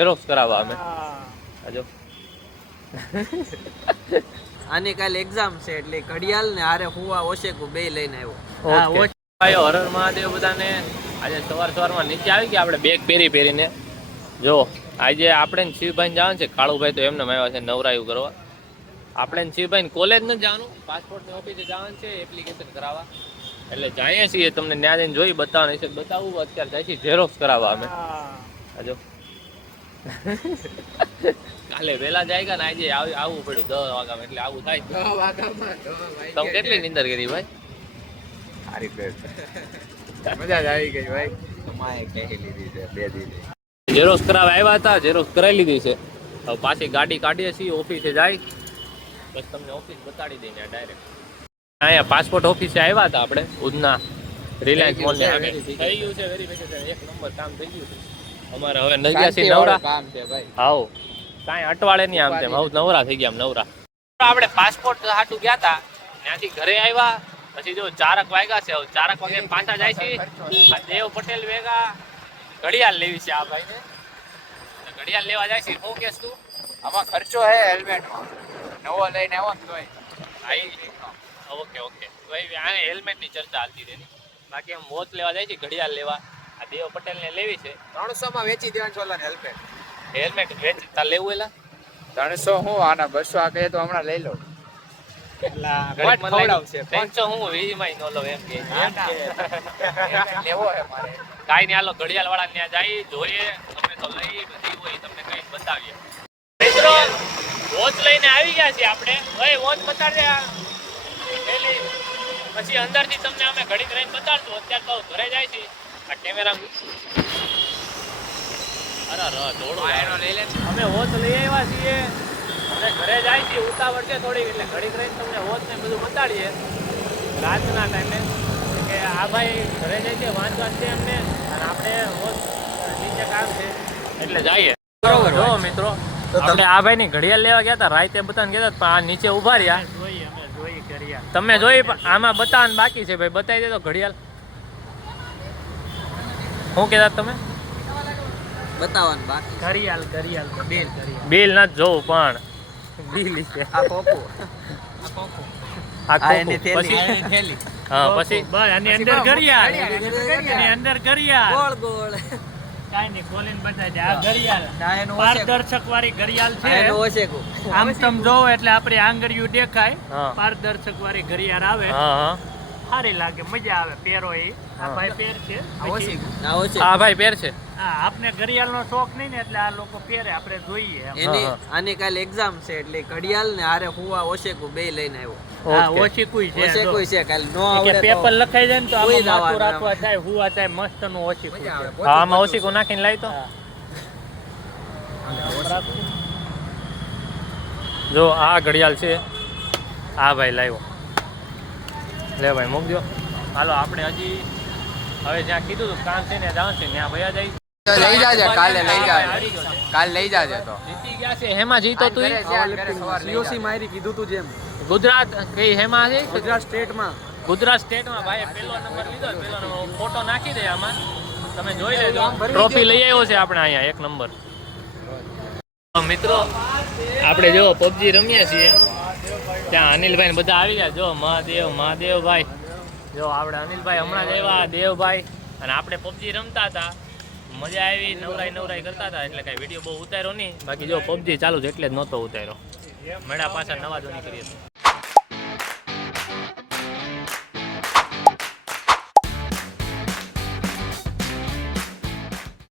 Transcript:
Xerox કરાવવા અમે આજો આને કાલે એક્ઝામ છે એટલે ઘડિયાળ ને હારે હુવા ઓશેકુ બે લઈને આવ્યો. ઓકે ભાઈઓ હર હર મહાદેવ બધાને. આજે સવારમાં નીચે આવી ગયા આપણે બેગ પહેરીને. જો આજે આપણે ને શિવભાઈ જવાનું છે, કાળુભાઈ તો એમને આવ્યા છે નવરાયું કરવા. આપણે ને શિવભાઈ કોલેજ નથી જવાનું, પાસપોર્ટની ઓફિસે જવાનું છે એપ્લિકેશન કરાવવા. એટલે જઈએ છીએ, તમને ન્યા જઈને જોઈ બતાવવાનું છે, બતાવવું. અત્યારે જાય છે ઝેરોક્સ કરાવવા અમે. આજો કાલે વહેલા જાય ને આજે આવવું પડ્યું 10 વાગ્યામાં, એટલે આવું થાય. 10 વાગ્યામાં તમે કેટલી નીંદર કરી ભાઈ? સારી મજા જ આવી ગઈ ભાઈ. માએ કહી લીધી છે 2 દિવસ. ઝેરોક્સ કરાવવા આવ્યા હતા, ઝેરોક્સ કરાવી લીધી છે. હવે પાછી ગાડી કાઢીએ છીએ, ઓફિસે જાય બસ તમને ઓફિસ બતાડી દઈને ડાયરેક્ટ. અહીંયા પાસપોર્ટ ઓફિસે આવ્યા હતા આપણે ઉધના રિલાયન્સ મોલ ની સામે. થઈ ગયું છે વેરિફિકેશન, 1 નંબર કામ થઈ ગયું છે અમારે. હવે નગિયાસી નવરા કામ છે ભાઈ. આવો કાંઈ અટવાડે નહીં આમ તેમ, હવે નવરા થઈ ગયા નવરા. આપણે પાસપોર્ટ હાટું ગયા હતા, ત્યાંથી ઘરે આવ્યા. પછી જો 4 વાગ્યા છે, હવે 4 વાગે પાછા જાય છે. આ દેવ પટેલ ભેગા ઘડિયાળ લેવી છે આ ભાઈને. ઘડિયાળ લેવા જાય છે. શું કેસ તું? આમાં ખર્ચો હે હેલ્મેટમાં. નવો લઈને આવો ને તોય. ઓકે ભાઈ આને હેલ્મેટની ચર્ચા હાલતી રહી. બાકી એમ વોચ લેવા જાય છે, ઘડિયાળ લેવા. આ દેવ પટેલને લેવી છે. 300 માં વેચી દેવાનું છે ઓલાને હેલ્મેટ વેચતા લેવું એલા 300 હું આના 200 આ કહે તો હમણાં લઈ લઉં. એટલા ગરીબ મને ખવડાવશે. 300 હું વીમાં નો લઉં એમ કે લેવો હે મારે. કાઈ નહીં, હાલો ઘડિયાળ વાળા ત્યાં જાય, જોઈએ. અમે તો લઈ બધી હોય તમને કઈ બતાવીએ. મિત્રો વોચ લઈને આવી ગયા છીએ આપણે. ભાઈ વોચ બતાડજે આ પેલી. પછી અંદરથી તમને અમે ઘડીક રહીને બતાડશું. અત્યારે તો ઘરે જાય છે. આ કેમેરા અમે વોચ લઈ આવ્યા છીએ અને ઘરે જાય છે. ઉતાવળ છે થોડીક, એટલે ઘડીક રહીને તમને વોચ ને બધું બતાડીએ રાતના ટાઈમે. કે આ ભાઈ ઘરે જાય છે, વાંચવા છે એમને, અને આપણે વોચ નીચે કામ છે એટલે જઈએ. બરોબર જો મિત્રો, આપણે આ ભાઈ ની ઘડિયાળ લેવા ગયા હતા, રાતે બતાવીને ગયા હતા, પણ આ નીચે ઉભા રહ્યા. તમે જોઈ, આમાં બતાવવાનું બાકી છે ભાઈ. બતાવી દે તો ઘડિયાળ. શું કહેતા તમે? બતાવવાનું બાકી. ઘડિયાળ બિલ નથી જોવું, પણ બિલ છે આ કોકો. આ કોકો. પછી હા, પછી બસ આની અંદર ઘડિયાળ, એની અંદર ઘડિયાળ ગોળ ગોળ. કાઈ નહીં, ખોલીને બતાવી દે. આ ઘડિયાળ ના એનો પારદર્શક વાળી ઘડિયાળ છે. એનો ઓશેકુ. આમ તમ જોવો એટલે આપણી આંગળીયું દેખાય. હા. પારદર્શક વાળી ઘડિયાળ આવે, હા સારી લાગે, મજા આવે પહેરો. એ આ ભાઈ પહેર છે. ઓશેકુ. ના ઓશેકુ. હા ભાઈ પહેર છે. હા, આપને ઘડિયાળનો શોખ નહીં ને એટલે આ લોકો પહેરે, આપણે જોઈએ એમ. એની હા. આની કાલે એક્ઝામ છે એટલે ઘડિયાળ ને હારે હુવા ઓશેકુ બે લઈને આવ્યો. હા, ઓકે. ઓછી કોઈ છે. ઓશેકુ છે કાલે નો કે આવડે તો પેપર લખાઈ જાય ને તો કોઈ આમાં માથું જવાનું રાખવા થાય, હુવા થાય, મસ્ત નું ઓછી મજા આવે. હા, આમાં ઓછી કો નાખીને લાવી તો. જો આ ઘડિયાળ છે, આ ભાઈ લાવ્યો. લે ભાઈ મૂકજો. હાલો આપણે હજી હવે જ્યાં કીધું હતું કામ છે ને જવાનું છે ત્યાં ભયા જાય. લઈ જાજે કાલે લઈ જાજે. હારી ગયો છે. કાલે લઈ જાજે તો. જીતી ગયા છે. હેમાં જીતો તું ઈ? સીઓસી મારી કીધું તું જેમ ગુજરાત કઈ હેમાં છે? ગુજરાત સ્ટેટમાં. ગુજરાત સ્ટેટમાં ભાઈ પહેલો નંબર લીધો. પહેલો નંબર ફોટો નાખી દે આમાં, તમે જોઈ લેજો. ટ્રોફી લઈ આવ્યો છે આપણે અહીંયા 1 નંબર. મિત્રો આપણે જો પબજી રમ્યા છીએ, ત્યાં અનિલભાઈ બધા આવી ગયા. જો મહાદેવભાઈ, જો આપણે અનિલભાઈ હમણાં જ આવ્યા, દેવભાઈ, અને આપણે પબજી રમતા હતા. મજા આવી, નવરાઈ કરતા હતા, એટલે કાંઈ વિડીયો બહુ ઉતાર્યો નહીં. બાકી જો પબજી ચાલુ છે એટલે જ નહોતો ઉતાર્યો. મેળા પાછા નવા જોની કરીએ.